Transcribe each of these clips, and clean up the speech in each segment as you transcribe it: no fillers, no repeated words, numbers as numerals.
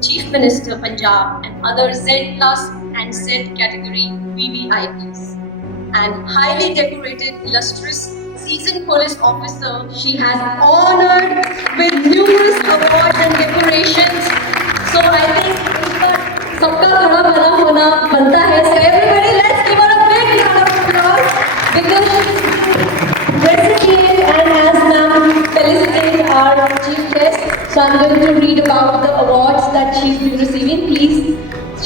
Chief Minister Punjab and other Z plus and Z category VVIPs. And highly decorated, illustrious, seasoned police officer, she has honored with numerous awards and decorations. So I think सबका खड़ा बना होना बनता है. So everybody, let's give her a big round of applause because recipient and as ma'am felicitate our chief guest. So I'm going to read about the awards that she's been receiving. Please,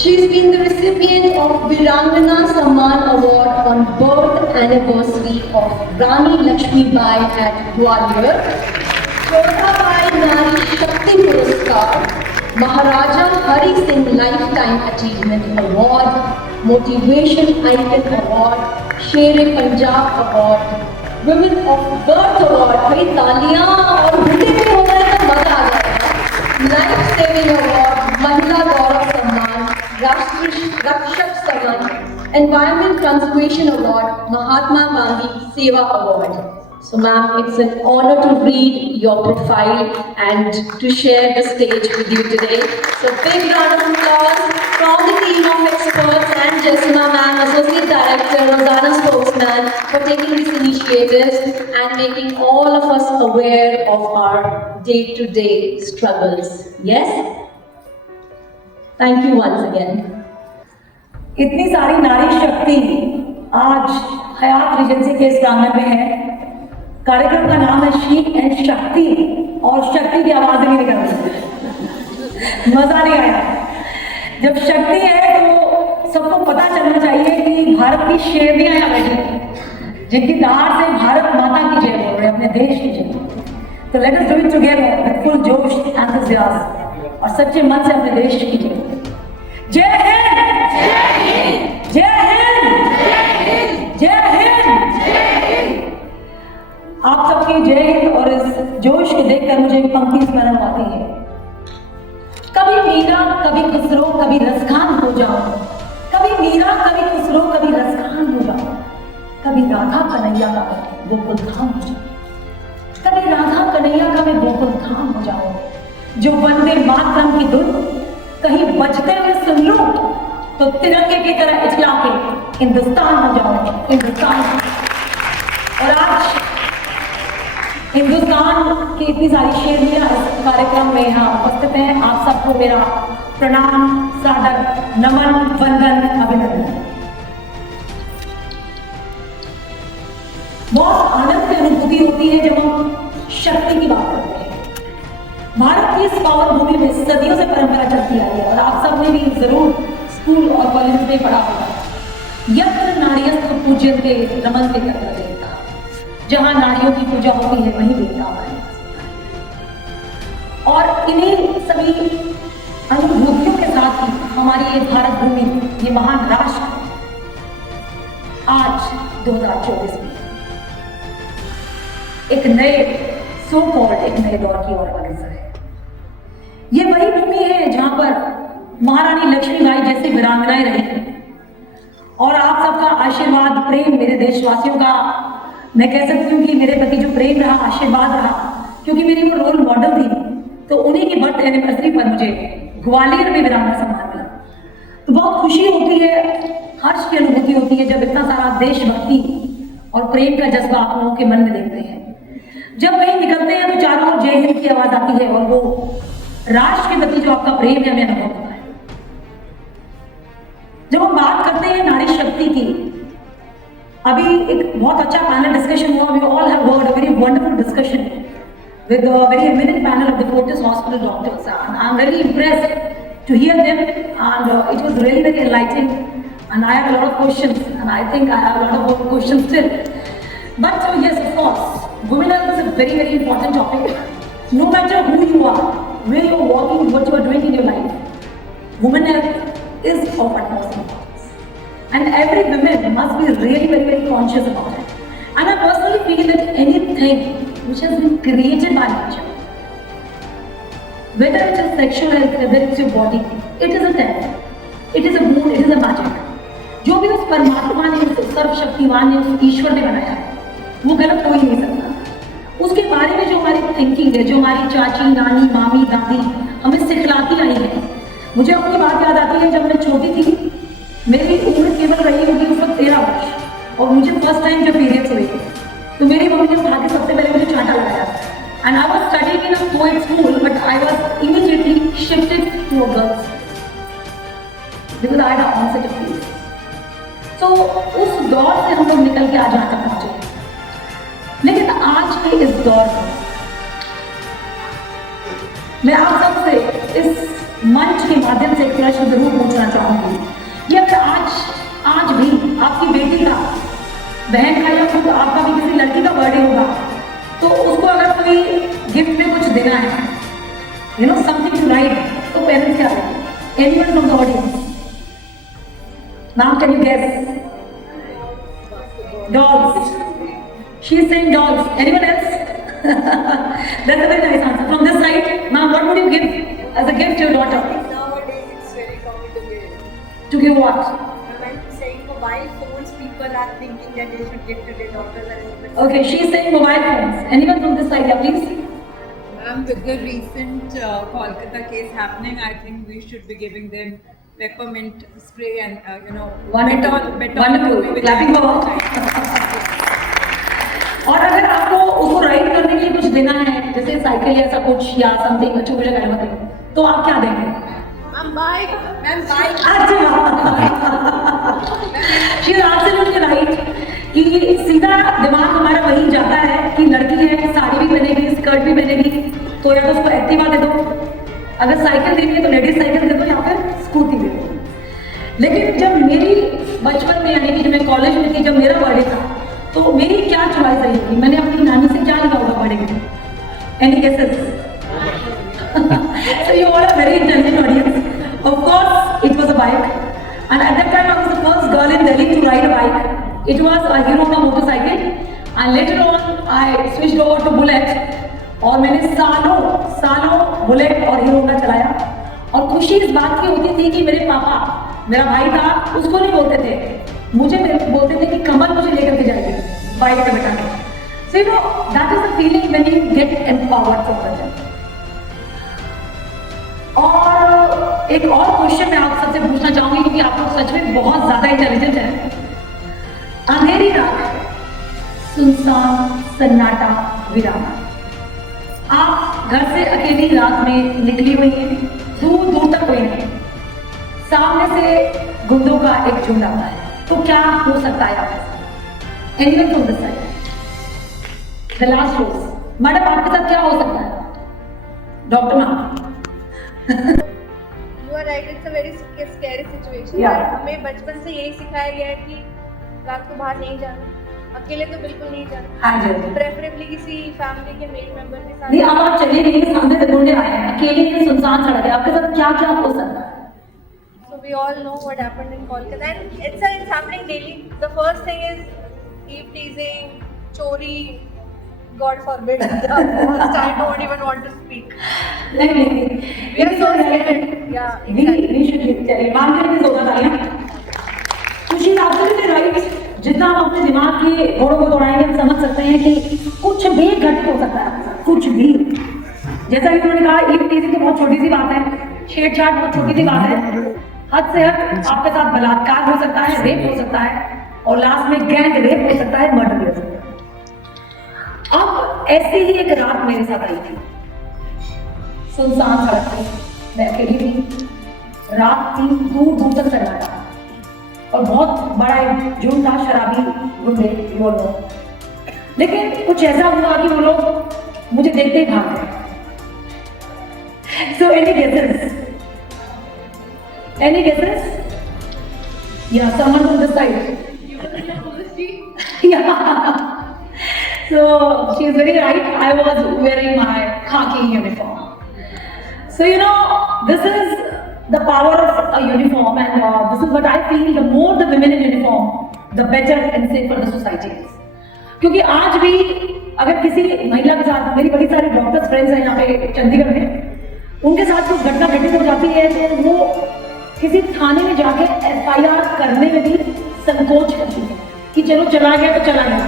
she's been the recipient of Virangana Samman Award on birth anniversary of Rani Lakshmi Bai at Gwalior, Chotabai Nari Shakti Puraskar, Maharaja Hari Singh Lifetime Achievement Award, Motivation Icon Award, Sher-e Punjab Award, Women of Birth Award. भाई तालियां और घंटे में हो गए तो मजा आ जाएगा. Life Saving Award, महिला गौरव सम्मान, राष्ट्रीय रक्षक सम्मान, Environment Conservation Award, Mahatma Gandhi Seva Award. So ma'am, it's an honor to read your profile and to share the stage with you today. So big round of applause from the team of experts and Jessima ma'am, Associate Director, Rosanna Spokesman, for taking these initiatives and making all of us aware of our day-to-day struggles. Yes? Thank you once again. इतनी सारी नारी शक्ति आज हयात Regency के इस प्रांगण में है. कार्यक्रम का नाम है शी एंड शक्ति और शक्ति की आवाज नहीं निकल रही. मजा नहीं आया. जब शक्ति है तो सबको पता चलना चाहिए कि भारत की शेरनियां यहाँ बैठी जिनकी धार से भारत माता की जय बोल रहे हैं, अपने देश की जय. तो let us do it together with full जोश एंथुसियाज्म और सच्चे मन से अपने देश की जय. जय हिंद, जय हिंद, जय हिंद, जय हिंद, जय हिंद. आप सबकी जय हिंद और इस जोश को देखकर मुझे एक पंक्ति स्मरण आती है. कभी मीरा कभी खुसरो कभी रसखान हो जाओ, कभी मीरा कभी खुसरो कभी रसखान हो जाओ, कभी राधा कन्हैया का मैं गोकुल धाम हो जाओ, कभी राधा कन्हैया का मैं गोकुल धाम हो जाओ. जो वंदे मातरम की धुन कहीं बजते हुए सुन लूं तो तिरंगे की तरह इचला के हिंदुस्तान हो जाओ, हिंदुस्तान. और आज हिंदुस्तान की इतनी सारी शेरनियां इस कार्यक्रम में यहाँ उपस्थित हैं. आप सबको मेरा प्रणाम, सादर नमन, वंदन, अभिनंदन. बहुत आनंद की अनुभूति होती है जब हम शक्ति की बात करते हैं. भारत की इस पावन भूमि में सदियों से परंपरा चलती आई है और आप सबने भी जरूर स्कूल और कॉलेज में पढ़ा होगा. यत्र नार्यस्तु पूज्यन्ते नमन्ते तत्र देवता. जहां नारियों की पूजा होती है वहीं देवता हमारे पास. और इन्हीं सभी अनुभूतियों के साथ ही हमारी ये भारत भूमि, ये महान राष्ट्र आज 2024 में एक नए सो कॉल्ड एक नए दौर की ओर अग्रसर है. ये वही भूमि है जहां पर महारानी लक्ष्मीबाई जैसी वीरांगनाएं रही और आप सबका आशीर्वाद, प्रेम, मेरे देशवासियों का, मैं कह सकती हूँ कि मेरे प्रति जो प्रेम रहा, आशीर्वाद रहा, क्योंकि मेरी वो रोल मॉडल थी. तो उन्हीं की बर्थ एनिवर्सरी पर मुझे ग्वालियर में वीरांगना सम्मान मिला. तो बहुत खुशी होती है, हर्ष की अनुभूति होती है जब इतना सारा देशभक्ति और प्रेम का जज्बा आप लोगों के मन में देखते हैं. जब कहीं निकलते हैं तो चारों ओर जय हिंद की आवाज आती है और वो राष्ट्र के प्रति जो आपका प्रेम है हमें अनुभव होता है. जब हम बात करते हैं नारी शक्ति की, अभी एक बहुत अच्छा पैनल डिस्कशन हुआ. We all have heard a very wonderful discussion with a very eminent panel of the Fortis Hospital doctors. And I'm very impressed to hear them, and it was really very enlightening. And I have a lot of questions, and I think I have a lot of questions still. But yes, of course, women health is a very, very important topic. No matter who you are, where you're working, what you are doing in your life, women health is of utmost importance. And every woman must be really very, very conscious about it. And I personally feel that anything which has been created by nature, whether it is sexual health, whether it's your body, it is a talent, it is a boon, it is a magic. जो भी उस परमात्मा ने, उस सर्वशक्तिमान ने, उस ईश्वर ने बनाया है, वो गलत हो ही नहीं सकता। उसके बारे में जो हमारी थिंकिंग है, जो हमारी चाची, नानी, मामी, दादी हमें सिखलाती आई है। मुझे अपनी बात याद आती है, जब मैं छोटी थी, मेरी उम्र केवल रही होगी उस वक्त 13 वर्ष, और मुझे फर्स्ट टाइम जब पीरियड्स हुए तो मेरी मम्मी ने उठा के सबसे पहले मुझे छांटा लगाया। And I was studying in a coed school, but I was immediately shifted to a girls because I had onset of periods. तो उस दौर से हम लोग निकल के आज यहाँ तक पहुंचे। लेकिन आज के इस दौर में मैं आप सबसे इस मंच के माध्यम से एक प्रश्न जरूर पूछना चाहूंगी कि अगर आज भी आपकी बेटी का, बहन का या खुद आपका भी किसी लड़की का बर्थडे होगा, तो उसको अगर कोई गिफ्ट में कुछ देना है, you know something to write, तो पेरेंट्स क्या देंगे? Anyone from the audience? Ma'am, can you guess? Dogs. She's saying dogs. Anyone else? That's a very nice answer. From this side, ma'am, what would you give as a gift to your daughter? Nowadays it's very common to give. To give what? I'm saying mobile phones, people are thinking that they should give to their daughters and husbands. Okay, she's saying mobile phones. Anyone from this side, yeah, please? With the recent Kolkata case happening, I think we should be giving them peppermint spray and Wonderful. Metol Wonderful. Clapping for her. और अगर आपको उसको ride करने के लिए कुछ देना है, जैसे साइकिल या ऐसा कुछ या समथिंग अच्छी मुझे कहना है, तो आप क्या देंगे? Ma'am, bike. She is absolutely right कि सीधा दिमाग हमारा वही जाता है कि लड़की है, साड़ी भी पहनेगी, स्कर्ट भी पहनेगी, तो या तो उसको एक्टिवा दे दो, अगर साइकिल देनी है तो लेडीज साइकिल दे दो या फिर स्कूटी दे दो। लेकिन जब मेरी बचपन में, यानी कि जब मैं कॉलेज में थी, जब मेरा बर्थडे था, तो मेरी क्या चॉइस रही होगी? मैंने अपनी नानी से क्या लिखा होगा बर्थडे में? Any guesses? So you all are very intelligent audience. Of course, it was a bike, and at that time I was the first girl in Delhi to ride a bike. It was a Hero Honda motorcycle, and later on I switched over to Bullet. और मैंने सालों bullet और hero Honda चलाया। और खुशी इस बात की होती थी कि मेरे पापा, मेरा भाई था, उसको नहीं बोलते थे, मुझे बोलते थे कि कमल मुझे लेकर के जाएगी बाइक पे बैठा के। So you know that is the feeling when you get empowered from with. और एक और क्वेश्चन मैं आप सबसे पूछना चाहूंगी, क्योंकि आप लोग सच में बहुत ज्यादा इंटेलिजेंट हैं। अंधेरी रात, सुनसान, सन्नाटा, वीराना, आप घर से अकेली रात में निकली हुई हैं, दूर दूर तक कोई नहीं, सामने से गुंडों का एक झुंड आता है, तो क्या हो सकता है आपके साथ? Anyone from this side? The last rows. Madam, आपके साथ क्या हो सकता है? Doctor ma'am. You are right. It's a very scary situation. Yeah. हमें बचपन से यही सिखाया गया है कि रात को बाहर नहीं जाना, अकेले तो बिल्कुल नहीं जाना। हाँ जी। प्रेफरेबली किसी फैमिली के मेल मेंबर के साथ। नहीं, अब आप चलिए नहीं, सामने से गुंडे आए हैं, अकेले में सुनसान सड़क है, आपके साथ क्या क्या हो सकता है? So we all know what happened in Kolkata, and it's happening daily. The first thing is eve teasing, chori, God forbid. I don't even want to speak. नहीं, We are so scared. Yeah, exactly. we should tell you. मान लीजिए होगा तालियां। खुशी absolutely right. जितना हम अपने दिमाग के घोड़ों को दौड़ाएंगे, हम समझ सकते हैं कि कुछ भी घटित हो सकता है, कुछ भी। जैसा कि उन्होंने कहा, ईव टीजिंग तो बहुत छोटी सी बात है, छेड़छाड़ बहुत छोटी सी बात है, हद से हद आपके साथ बलात्कार हो सकता है, रेप हो सकता है, और लास्ट में गैंग रेप हो सकता है, मर्डर भी हो सकता है। अब ऐसी ही एक रात मेरे साथ आई थी, सुनसान सड़क पे, मैं अकेली थी, रात थी, दूर दूर तक सन्नाटा, और बहुत बड़ा एक झुंड था, शराबी गुंडे, यू ऑल नो। लेकिन कुछ ऐसा हुआ कि वो लोग मुझे देखते ही भाग गए। So any guesses? Any guesses? Yeah, someone from this side. Yeah. So she is very right. I was wearing my khaki uniform. So you know, this is the power of a uniform, and this is what I feel, the more the women in uniform, the better and safer the society is. क्योंकि आज भी अगर किसी महिला के साथ, मेरी बड़ी सारी डॉक्टर्स फ्रेंड्स हैं यहाँ पे चंडीगढ़ में, उनके साथ कुछ घटना घटित हो जाती है तो वो किसी थाने में जाके FIR करने में भी संकोच करती है कि चलो चला गया तो चला गया.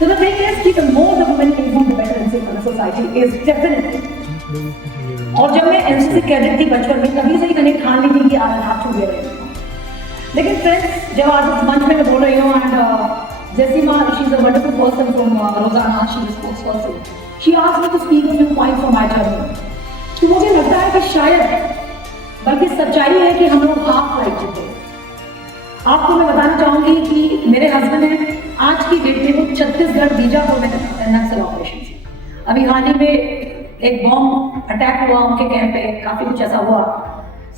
So the thing is कि the more the women in uniform, the better and safer the society is definitely. और जब मैं NCC कैडेट थी बचपन में, तभी से ही मैंने ठान ली थी कि आज हाथ छू गया रहेगा. लेकिन फ्रेंड्स, जब आज इस मंच में मैं बोल रही हूँ, and Jessima, she is a wonderful person from Rosanna, she is a spokesperson. She asked me to speak a few points from my journey. तो मुझे लगता है कि शायद, बल्कि सच्चाई है कि हम लोग हाफ लाइफ जीते हैं. आपको मैं बताना चाहूंगी कि मेरे हस्बैंड हैं, आज की डेट में वो छत्तीसगढ़ बीजापुर में नक्सल ऑपरेशन. अभी हाल ही में एक बॉम्ब अटैक हुआ उनके कैंप पे, काफी कुछ ऐसा हुआ.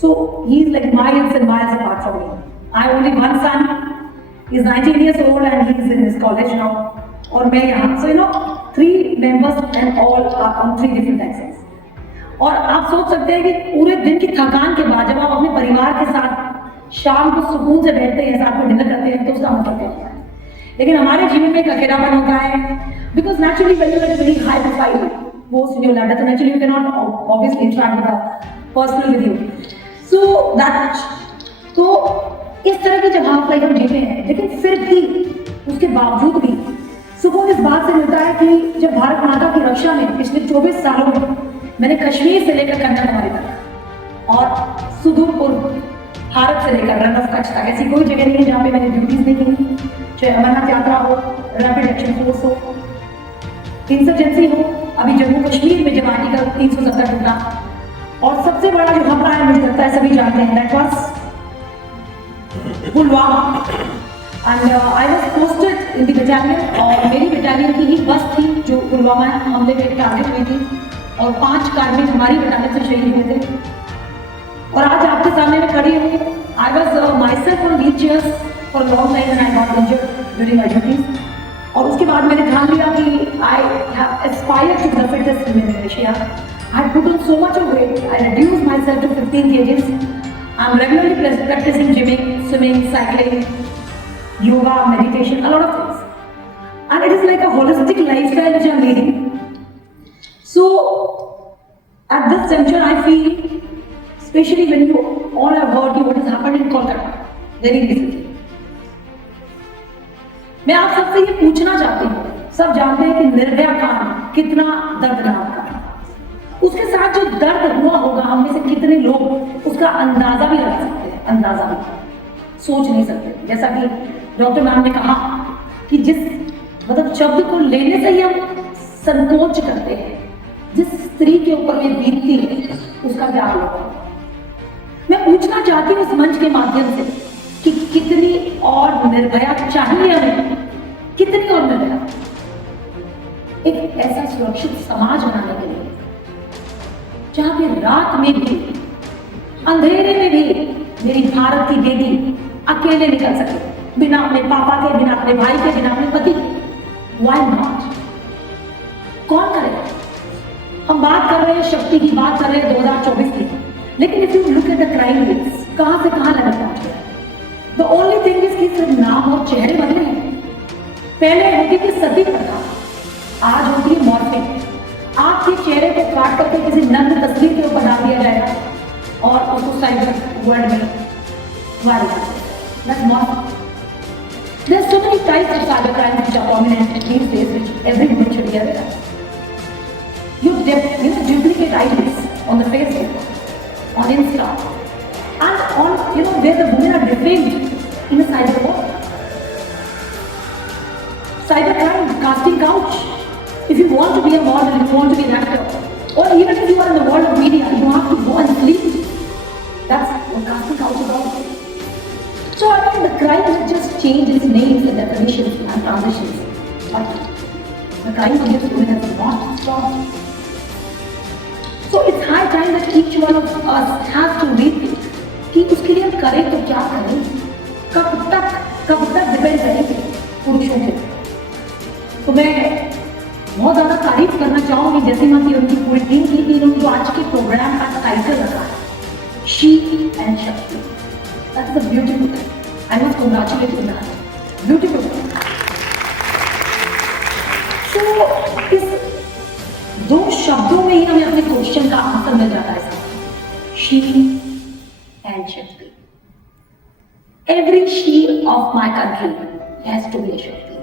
So he is like miles and miles apart from me. I only one son. He's 19 years old and he's in his college now. और मैं यहाँ, so you know, 3 members and all are on 3 different accents. और आप सोच सकते हैं कि पूरे दिन की थकान के बाद जब आप अपने परिवार के साथ शाम को सुकून से बैठते हैं, साथ में डिनर करते हैं, तो उसका मतलब क्या होता है. लेकिन हमारे जीवन में एक अकेलापन होता है, because naturally when you are a very high profile post in your ladder, so naturally you cannot obviously interact with a person with you. So that, तो इस तरह की जब हाफ लाइफ हम जीते हैं, लेकिन फिर भी उसके बावजूद भी सुकून इस बात से मिलता है कि जब भारत माता की रक्षा में पिछले 24 सालों में मैंने कश्मीर से लेकर कन्याकुमारी तक और सुदूर पूर्व भारत से लेकर रन ऑफ कच्छ तक ऐसी कोई जगह नहीं है जहाँ पे मैंने ड्यूटीज नहीं की. चाहे अमरनाथ यात्रा हो, रैपिड एक्शन फोर्स हो, इंसर्जेंसी हो, अभी जम्मू कश्मीर में जब आर्टिकल 370 टूटा, और सबसे बड़ा जो हमला है मुझे लगता है सभी जानते हैं, that was Pulwama. And I was posted in the battalion, और मेरी बटालियन की ही बस थी जो पुलवामा हमले में टारगेट हुई थी, और 5 कार्मिक हमारी बटालियन से शहीद हुए थे. और आज आपके सामने मैं खड़ी हूँ. I was myself on wheel chairs for long time and I got injured during my duties. और उसके बाद मैंने ध्यान दिया कि I have aspired to the fittest women in Asia. I have put on so much of weight. I reduced my self to 15 kgs. I'm regularly practicing gymming, swimming, cycling, yoga, meditation, a lot of things. And it is like a holistic lifestyle which I'm leading. So, at this juncture, I feel, especially when you all have heard what has happened in Kolkata very recently. मैं आप सबसे ये पूछना चाहती हूँ, सब जानते हैं कि निर्भया कांड कितना दर्दनाक कांड, उसके साथ जो दर्द हुआ होगा हम में से कितने लोग उसका अंदाजा भी लगा सकते हैं, अंदाजा भी सोच नहीं सकते. जैसा कि डॉक्टर मैम ने कहा कि जिस मतलब शब्द को लेने से ही हम संकोच करते हैं, जिस स्त्री के ऊपर ये बीतती है उसका क्या होगा. मैं पूछना चाहती हूँ इस मंच के माध्यम से कि कितनी और निर्भया चाहिए हमें, कितनी और निर्भया, एक ऐसा सुरक्षित समाज बनाने के लिए जहाँ पे रात में भी, अंधेरे में भी मेरी भारत की बेटी अकेले निकल सके, बिना अपने पापा के, बिना अपने भाई के, बिना अपने पति के. Why not? कौन करेगा? हम बात कर रहे हैं शक्ति की, बात कर रहे हैं 2024 की, लेकिन if you look at the crime rates, कहां से कहां लेवल पहुंच गया. द ओनली थिंग इज कि सिर्फ नाम और चेहरे बदले हैं. पहले होती थी सती प्रथा, आज होती है मॉर्फिंग. आपके चेहरे को काट करके किसी नग्न तस्वीर के ऊपर डाल दिया जाएगा और उसको साइबर वर्ल्ड में वायरल कर दिया. That's not. There are so many types of cyber crimes which are prominent these days, which every woman should be aware of. You duplicate IDs on the Facebook, on Insta, and on where the women are defamed in the cyber world. Cyber crime, casting couch. If you want to be a model, if you want to be an actor, or even if you are in the world of media, you have to go and sleep. That's what casting couch is all. So I mean, the crime has just changed its names and definitions and transitions, but the crime against women has not stopped. So it's high time that each one of us has to rethink कि उसके लिए हम करें तो क्या करें, कब तक डिपेंड करेंगे पुरुषों पे. तो मैं बहुत ज़्यादा तारीफ करना चाहूँगी जैसिमा की, उनकी पूरी टीम की, इन्होंने जो आज के प्रोग्राम का टाइटल रखा है, she and Shakti. That's a beautiful thing. I must congratulate you on that. Beautiful. So, इस दो शब्दों में ही हमें अपने क्वेश्चन का आंसर मिल जाता है साहब. She and Shakti. Every she of my country has to be a Shakti.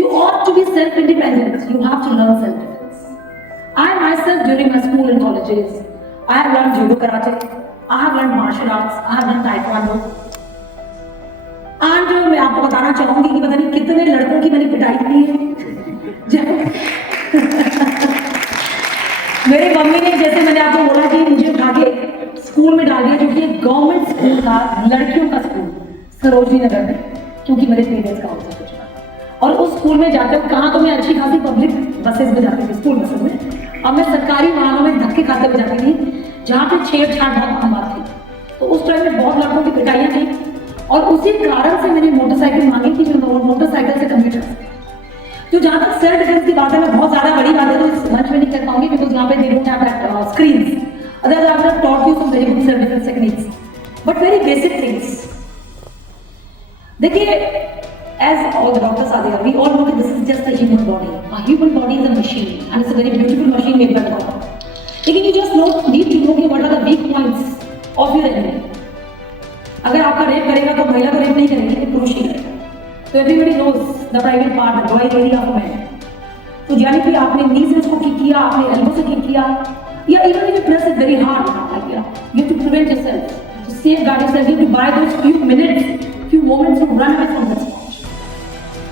You ought to be self-independent. You have to learn self-defense. I myself, during my school and colleges, I have learned judo karate. I have learned martial arts. I have learned taekwondo. And मैं आपको बताना चाहूंगी कि पता नहीं कितने लड़कों की मैंने पिटाई की है. मेरी मम्मी ने, जैसे मैंने आपको बोला कि मुझे उठा के स्कूल में डाल दिया, जो कि एक गवर्नमेंट स्कूल था, लड़कियों का स्कूल, सरोजनी नगर में, क्योंकि मेरे पेरेंट्स का होता कुछ. और उस स्कूल में जाकर कहाँ तो मैं अच्छी खासी पब्लिक बसेस में जाती थी, स्कूल बसेस में. अब मैं सरकारी वाहनों में धक्के खाते हुए जाती थी, जहाँ पे छेड़छाड़ बहुत आम बात थी. तो उस टाइम में बहुत लड़कों की पिटाइयाँ थी, और उसी कारण से मैंने मोटरसाइकिल मांगी थी, जो मोटरसाइकिल से कम्यूट कर सके. तो जहाँ तक सेल्फ डिफेंस की बात है, मैं बहुत ज़्यादा बड़ी बात है तो इस मंच में नहीं कर पाऊंगी, बिकॉज यहाँ पे they don't have that screens. Otherwise I would have taught you some very good self defence techniques, but very basic things. देखिए, as all the doctors are there, we all know that this is just a human body. A human body is a machine, and it's a very beautiful machine made by God. लेकिन you just need to know what are the weak points of your enemy. अगर आपका rape करेगा तो महिला को rape नहीं करेगी, लेकिन पुरुष ही करेगा. तो everybody knows the private part, the dry area of man. तो यानी कि आपने नी से उसको किक किया, आपने एल्बो से किक किया, या even if you press it very hard, like you have to prevent yourself, to safeguard yourself. You have to buy those few minutes, few moments to run away from that.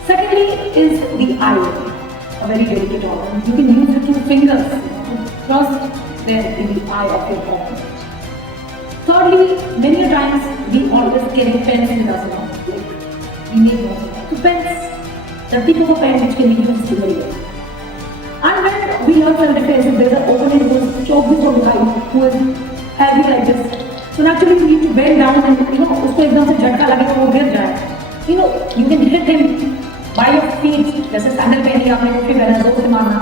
Secondly is the eye, a very delicate organ. You can use your 2 fingers to thrust there in the eye of your opponent. Thirdly, many a times we always carry pens with us now. Like we need those. So pens, the tip of a pen which can be used very well. And when we learn self-defense, if there's an opening who is choked with a guy who is heavy like this, so naturally we need to bend down and उसको एकदम से झटका लगे तो वो गिर जाए. You can hit him by your feet, जैसे सैंडल पहनी आपने, कुछ भी पहना, जोर से मारना.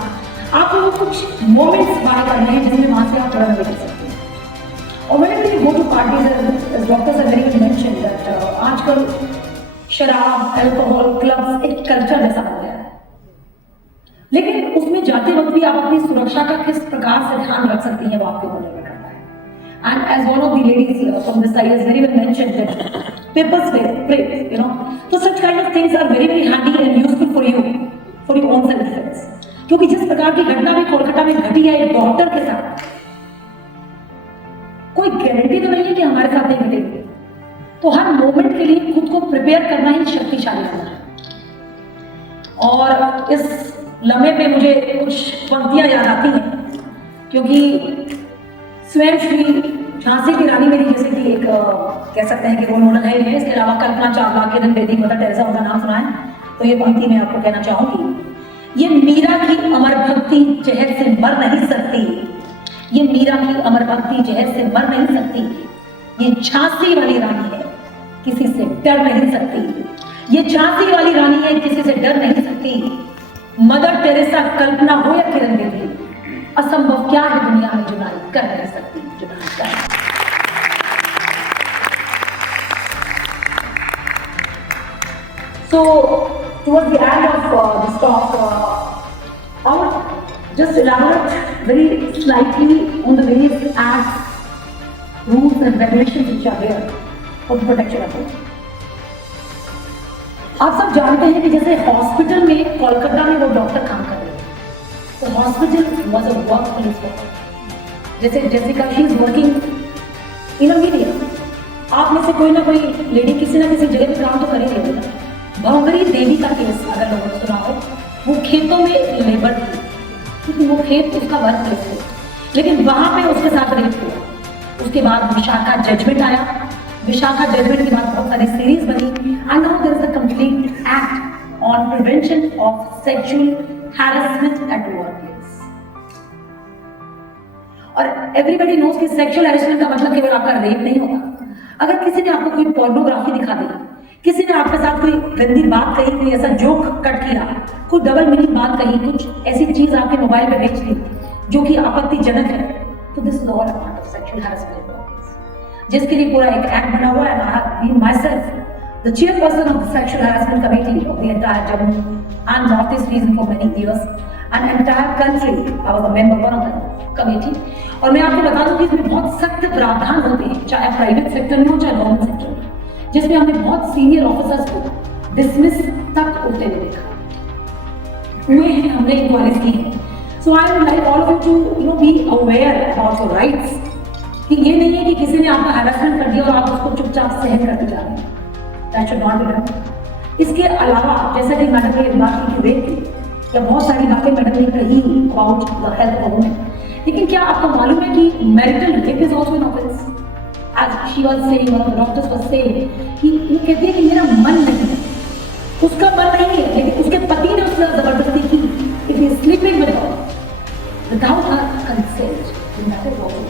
आपको कुछ मोमेंट्स बाहर करने हैं जिसमें वहां से आप रन अवे कर सकते हैं. और whenever you go to parties, as doctors have very well mentioned that आजकल शराब, अल्कोहल, क्लब्स एक कल्चर जैसा हो गया है. लेकिन उसमें जाते वक्त भी आप अपनी सुरक्षा का किस प्रकार से ध्यान रख सकती हैं, वो आपके ऊपर निर्भर करता है. And as one of the ladies from this side has very well mentioned that paper spray, so such kind of things are very very handy and useful for you, for your own self defense. क्योंकि जिस प्रकार की घटना भी कोलकाता में घटी है एक डॉक्टर के साथ, कोई गारंटी तो नहीं है कि हमारे साथ नहीं घटेगी. तो हर मोमेंट के लिए खुद को प्रिपेयर करना ही शक्तिशाली होना है. और इस लम्हे पे मुझे कुछ पंक्तियां याद आती हैं, क्योंकि स्वयं श्री झांसी की रानी मेरी जैसे कि एक कह सकते हैं कि रोल मॉडल है. इसके अलावा कल्पना चावला, किरण बेदी, मदर टेरेसा, उनका नाम सुना है. तो ये पंक्ति मैं आपको कहना चाहूंगी, ये मीरा की अमर भक्ति जहर से मर नहीं सकती. ये मीरा की अमर भक्ति जहर से मर नहीं सकती. ये झांसी वाली रानी है, किसी से डर नहीं सकती. ये झांसी वाली रानी है, किसी से डर नहीं सकती. मदर टेरेसा, कल्पना हो या किरण बेदी, असंभव क्या है दुनिया में जो नारी कर नहीं सकती, जो नारी कर. So towards the end of this talk, I would just elaborate very slightly on the various acts, rules and regulations which are there for the protection of women. आप सब जानते हैं कि जैसे हॉस्पिटल में कोलकाता में वो डॉक्टर काम कर रहे हैं, तो hospital was a work place for her. जैसे Jessica, she is working in a media. आप में से कोई ना कोई लेडी किसी ना किसी जगह पे काम तो करेंगे होगा. भौगरी देवी का केस अगर लोगों ने सुना हो, वो खेतों में लेबर थी, क्योंकि वो खेत उसका वर्क प्लेस थे, लेकिन वहां पे उसके साथ रेप हुआ. उसके बाद विशाखा जजमेंट आया. विशाखा जजमेंट के बाद बहुत सारी सीरीज बनी. And now there is a complete act on prevention of sexual harassment at workplace. और एवरीबडी नोज कि सेक्सुअल हैरेसमेंट का मतलब केवल आपका रेप नहीं होता. अगर किसी ने आपको कोई पोर्नोग्राफी दिखा दी, किसी ने आपके साथ कोई गंदी बात कही, कोई ऐसा जोक कट किया, कोई डबल मीनिंग बात कही, कुछ ऐसी चीज आपके मोबाइल पे भेज दी जो कि आपत्तिजनक है, तो this is all part of sexual harassment. जिसके लिए पूरा एक एक्ट बना हुआ है। I have been my self the chairperson of the sexual harassment committee of the entire Jammu and Northeast region for many years, and entire country. I was a member one of the committee. और मैं आपको बता दूं कि इसमें बहुत सख्त प्रावधान होते हैं, चाहे प्राइवेट सेक्टर में हो चाहे गवर्नमेंट सेक्टर में, जिसमें हमने बहुत सीनियर ऑफिसर्स को डिसमिस तक होते हुए देखा हुए हैं, हमने इंक्वायरीज की है। So I would like all of you to be aware about your rights, कि ये नहीं है कि किसी ने आपका हैरेसमेंट कर दिया और आप उसको चुपचाप सहन करते जा रहे हैं। That should not be done. इसके अलावा जैसा कि मैडम ने बात की कि रेप या बहुत सारी बातें मैडम ने कही about the health of women, लेकिन क्या आपको मालूम है कि marital rape is also an offence? आज she was saying, one of the doctors was saying कि वो कहती है कि मेरा मन नहीं है, उसका मन नहीं है, लेकिन उसके पति ने उससे जबरदस्ती की, if he is sleeping with her without her consent, that is also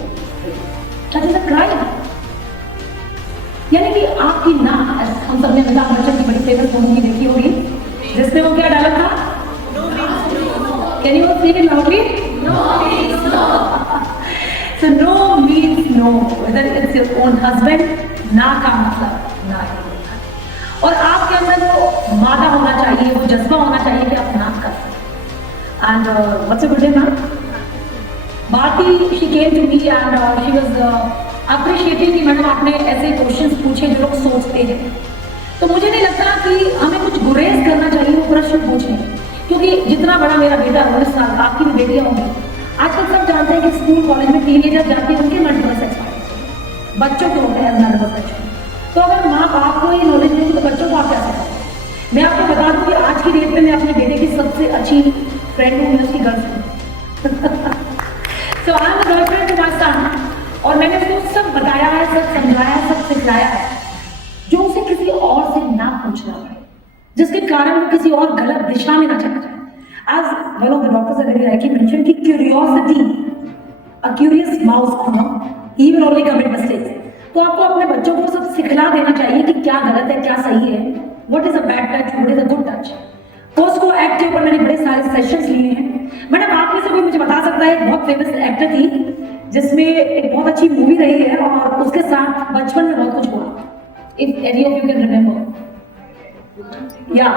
that is a crime. यानी कि आपकी नाक, हम सबने अमिताभ बच्चन की बड़ी फेमस मूवी देखी होगी जिसमें वो क्या डाला था, can you say it loudly, so no means no, whether it's your own husband, ना का मतलब ना है। और आपके अंदर वो मादा होना चाहिए, वो जज्बा होना चाहिए कि आप ना कर सकते। And what's your good name ma'am? Bharti, she came to me and she was appreciating कि मैडम आपने ऐसे क्वेश्चंस पूछे जो लोग सोचते हैं। तो मुझे नहीं लगता कि हमें कुछ गुरेज करना चाहिए वो प्रश्न पूछने, क्योंकि जितना बड़ा मेरा बेटा 19 साल, आपकी भी बेटियां होंगी, आजकल सब जानते हैं कि स्कूल कॉलेज में टीनेजर जाते हैं, उनके मल्टीपल सेक्स पार्टनर्स बच्चों के होते हैं मल्टीपल सेक्स। तो अगर माँ बाप को ये नॉलेज नहीं तो बच्चों को आप क्या सिखाओ? मैं आपको बता दूं कि आज की डेट में मैं अपने बेटे की सबसे अच्छी फ्रेंड हूँ, उसकी girlfriend. So I am girlfriend to my son, और मैंने उसको सब बताया है, सब समझाया है, सब सिखाया है, जो उसे किसी और से ना पूछना है, जिसके कारण वो किसी और गलत दिशा में ना चला जाए। As one of the doctors have very rightly mentioned कि curiosity, a curious mouse, he will only commit mistakes. तो आपको अपने बच्चों को सब सिखला देना चाहिए कि क्या गलत है, क्या सही है, what is a bad touch, what is a good touch. POCSO act के ऊपर मैंने बड़े सारे सेशंस लिए हैं। मैडम आप में से कोई मुझे बता सकता है, एक बहुत फेमस एक्टर थी जिसमें एक बहुत अच्छी मूवी रही है और उसके साथ बचपन में बहुत कुछ हुआ, if any of you can remember? या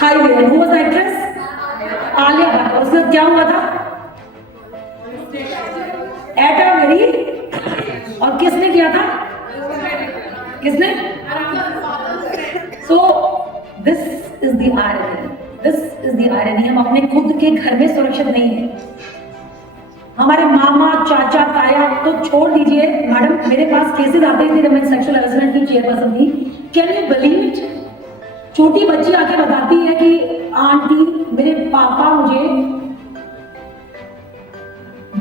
Highway, who was the actress? Alia Bhatt. और उसके साथ क्या हुआ था? एटा मेरी, और किसने किया था? किसने? So this is the irony, this is the irony. हम अपने खुद के घर में सुरक्षित नहीं है। हमारे मामा, चाचा, ताया तो छोड़ दीजिए, मैडम मेरे पास केसेस आते थे जब मैं सेक्सुअल हैरेसमेंट की चेयरपर्सन थी। Can you believe it? छोटी बच्ची आके बताती है कि आंटी मेरे पापा मुझे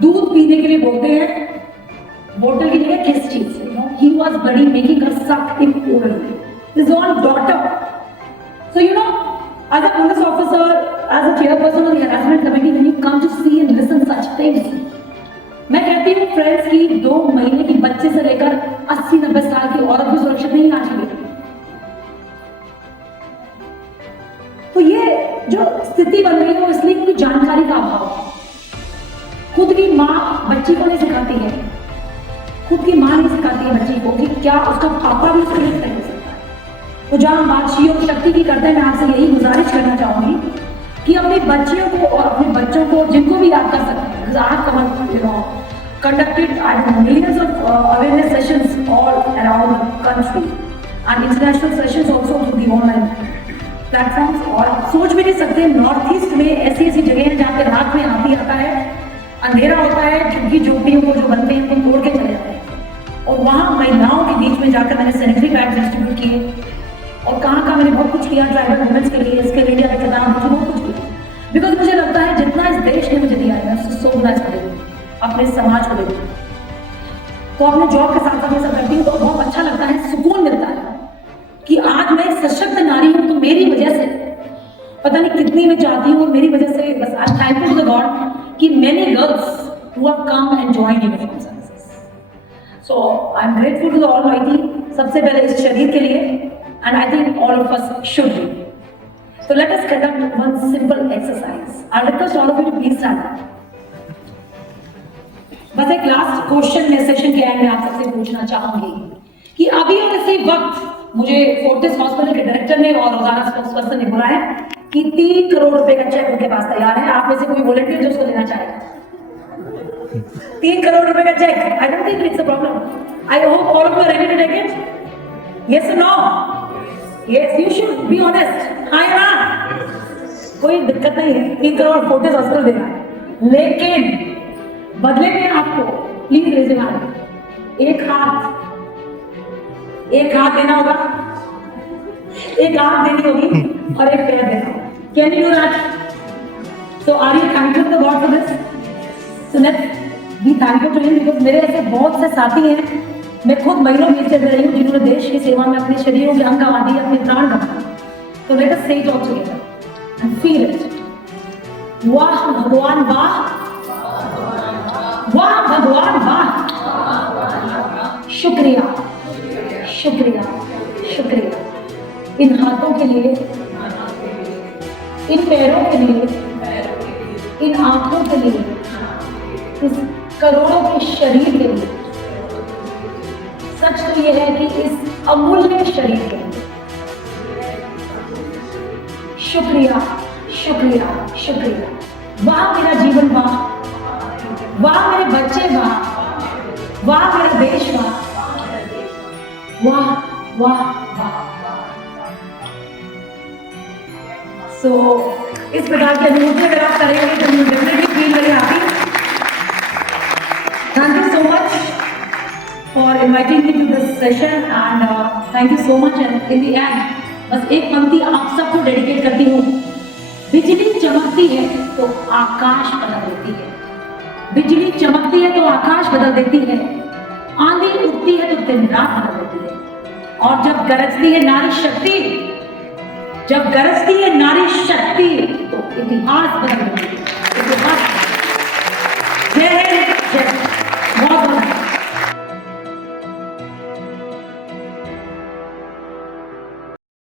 दूध पीने के लिए बोलते हैं, बोतल की जगह किस चीज से? He was bloody making her suck in orally, his own daughter. So as a police officer, as a chairperson of the harassment committee, when you come to see and listen such things, मैं कहती हूँ friends की 2 महीने की बच्चे से लेकर 80-90 साल की औरत भी सुरक्षित नहीं आज की डेट में। तो ये जो स्थिति बन रही है वो इसलिए क्योंकि जानकारी का अभाव है। खुद की माँ बच्ची को नहीं सिखाती है, खुद की माँ नहीं सिखाती है बच्ची को कि क्या उसका पापा भी उसको नहीं सिखा सकता है। तो जब हम बात योग शक्ति की करते हैं, मैं आपसे यही गुजारिश करना चाहूंगी कि अपनी बच्चियों को और अपने बच्चों को, जिनको भी आप कर सकते हैं, conducted millions of awareness sessions all around the country and international sessions also through the online platforms। और आप सोच भी नहीं सकते, नॉर्थ ईस्ट में ऐसी ऐसी जगह हैं जहाँ पे रात में हाथी आता है, अंधेरा होता है, झुग्गी झोपड़ियों को जो बनते हैं उनको तोड़ के चले जाते हैं, और वहाँ महिलाओं के बीच में जाकर मैंने सैनिटरी पैड डिस्ट्रीब्यूट किए, और कहाँ मैंने बहुत कुछ किया ट्राइबल वुमेन्स के लिए, इसके इंडिया के खिलाफ मुझे बहुत कुछ किया, बिकॉज मुझे लगता है जितना इस देश ने मुझे दिया है उससे 100 गुना इसको देगी, अपने समाज को देगी। तो अपने जॉब के साथ साथ ये सब करती हूँ तो बहुत अच्छा लगता है, सुकून मिलता है कि आज मैं एक सशक्त नारी हूँ, तो मेरी वजह से पता नहीं कितनी मैं चाहती हूँ, और मेरी वजह से बस I am thankful to the God कि many girls who have come and joined uniform services. So I am grateful to the almighty, सबसे पहले इस शरीर के लिए, and I think all of us should be. So let us conduct one simple exercise. I'll request all of you to please stand up. बस एक last question मैं session के एंड में आप सबसे पूछना चाहूंगी कि अभी और इसी वक्त मुझे फोर्टिस हॉस्पिटल के डायरेक्टर ने और रोजाना स्पोक्स पर्सन ने बोला है कि 3 करोड़ रुपए का चेक उनके पास तैयार है। आप में से कोई वॉलंटियर जो उसको लेना चाहेगा? 3 करोड़ रुपए का cheque, I don't think it's a problem. I hope all of you are ready to take it. Yes और no? Yes, you should be honest. हाँ या ना? कोई दिक्कत नहीं है, 3 करोड़ फोर्टिस हॉस्पिटल देना है, लेकिन बदले में आपको प्लीज रेज योर हैंड। एक हाथ देना होगा, एक आंख देनी होगी और एक पैर देना होगा। Can you do that? So are you thankful to God for this? So let's be thankful to him, because मेरे ऐसे बहुत से साथी हैं, मैं खुद महीनों बीच चल रही हूँ, जिन्होंने देश की सेवा में अपने शरीरों के अंग गंवा दिए, अपने प्राण गंवा। तो लेट अस से it all together and feel it. वाह भगवान वाह, वाह भगवान वाह, शुक्रिया शुक्रिया शुक्रिया। इन हाथों के लिए, इन पैरों के लिए, इन आंखों के लिए, इस करोड़ों के शरीर के लिए। सच तो यह है कि इस अमूल्य शरीर के लिए शुक्रिया शुक्रिया शुक्रिया। वाह मेरा जीवन वाह, वाह मेरे बच्चे वाह, वाह मेरा देश वाह, वाह वाह वाह। सो इस प्रकार की अनुभूति अगर आप करेंगे तो you definitely feel very happy. Thank you so much for inviting me to this session and thank you so much. And in the end बस एक पंक्ति आप सबको डेडिकेट करती हूँ। बिजली चमकती है तो आकाश बदल देती है, बिजली चमकती है तो आकाश बदल देती है, आंधी उठती है तो दिन रात बदल देती है, और जब गरजती है नारी शक्ति, जब गरजती है नारी शक्ति तो इतिहास बदल देती है।